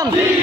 Slogan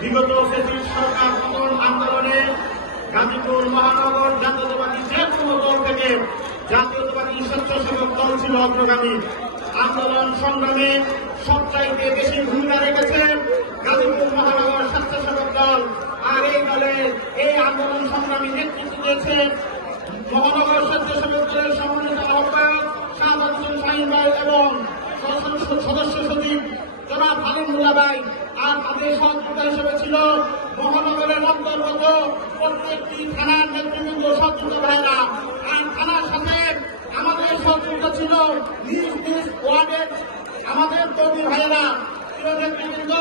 বিগত fascist সরকার পতন আন্দোলনে গাজীপুর মহানগর জাতীয়তাবাদী যে কোনো দল থেকে জাতীয়তাবাদী স্বেচ্ছাসেবক দল ছিল অগ্রগামী। আন্দোলন সংগ্রামে সবচাইতে বেশি ভূমিকা রেখেছে গাজীপুর মহানগর স্বেচ্ছাসেবক দল। আর এই দলের এই আন্দোলন সংগ্রামী নেতৃত্ব দিয়েছে মহানগর স্বেচ্ছাসেবক দলের সমন্বিত আহ্বায়ক শাহাদাত হোসেন শাহীন ভাই এবং সদস্য সচিব জনাব হালিমুল্লাহ ভাই। আর তাদের সহযোগিতা হিসেবে ছিল মহানগরের অন্তর্গত প্রত্যেকটি থানার নেতৃবৃন্দ সহযোগিত ভাইরা। আর থানার সাথে আমাদের সহযোগিতা ছিল নিজ নিজ ওয়ার্ডের আমাদের তরুণ ভাইয়েরা। প্রিয় নেতৃবৃন্দ,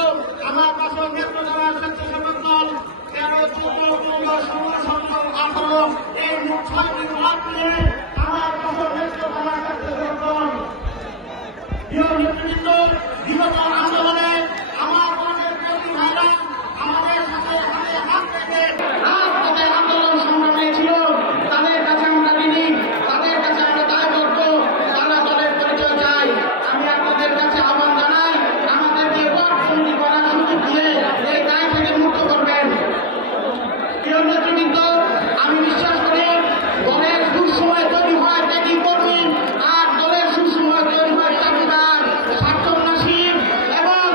আমার পাশে নেত্রকোনা স্বেচ্ছাসেবক দল 13, 14, 15, 16, 17, 18 এই মোট 6টি ওয়ার্ড নিয়ে আমার পাশে নেত্রকোনা স্বেচ্ছাসেবক দল। প্রিয় নেতৃবৃন্দ, বিগত আন্দোলনে আমার দলের তরুণ ভাইরা আমাদের সাথে হাতে হাত রেখে রাজপথে আন্দোলন সংগ্রামে ছিল। তাদের কাছে আমরা ঋণী, তাদের কাছে আমরা দায়বদ্ধ, তারা দলের পরিচয় চাই। আমি আপনাদের কাছে আহ্বান জানাই, আমাদেরকে ওয়ার্ডবন্দি করার সুযোগ দিয়ে এই দায় থেকে মুক্ত করবেন। প্রিয় নেতৃবৃন্দ, আমি বিশ্বাস করি দলের দুঃসময় তৈরি হয় ত্যাগী কর্মী, আর দলের সুসময় তৈরি হয় চাকরিদার, স্বার্থন্বেষী এবং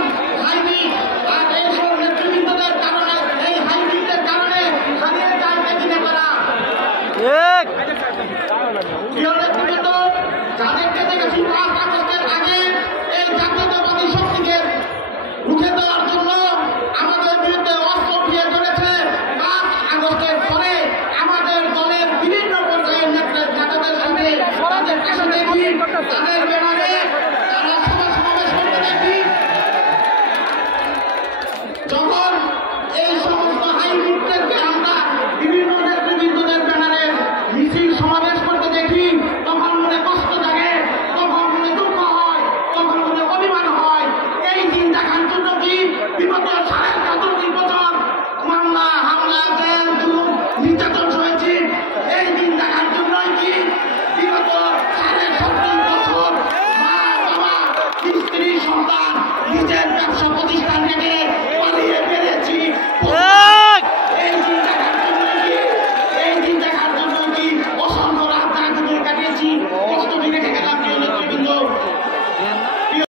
হাইব্রিড। আর এইসব নেতৃবৃন্দদের কারণে, এই হাইব্রিডের কারণে হারিয়ে যায় ত্যাগী নেতারা। প্রিয় নেতৃবৃন্দ, যাদেরকে দেখেছি 5 আগস্টের আগে এই জাতীয়তাবাদী শক্তিকে রুখে দেওয়ার জন্য আমাদের বিরুদ্ধে অস্ত্র উঠিয়ে ধরেছে, 5 আগস্টের পরে আমাদের দলের বিভিন্ন পর্যায়ের নেতাদের সাথে তাদের কাছে দেখি, তাদের ব্যানারে তারা সভা সমাবেশ করতে দেখি। যখন এই সমস্ত হাইব্রিডদেরকে আমরা বিভিন্ন নেতৃবৃন্দদের ব্যানারে মিছিল সমাবেশ করতে দেখি, তখন মনে কষ্ট জাগে, তখন মনে দুঃখ হয়, তখন মনে অভিমান হয়। এই দিন দেখার জন্য কি বিগত 14.5 বছর মামলা, হামলা, জেল, জুলুম, নির্যাতন হয়েছে? এই দিন দেখার জন্যই কি বিগত 17.5 বছর মা, বাবা, স্ত্রী, সন্তান নিজের ব্যবসা প্রতিষ্ঠান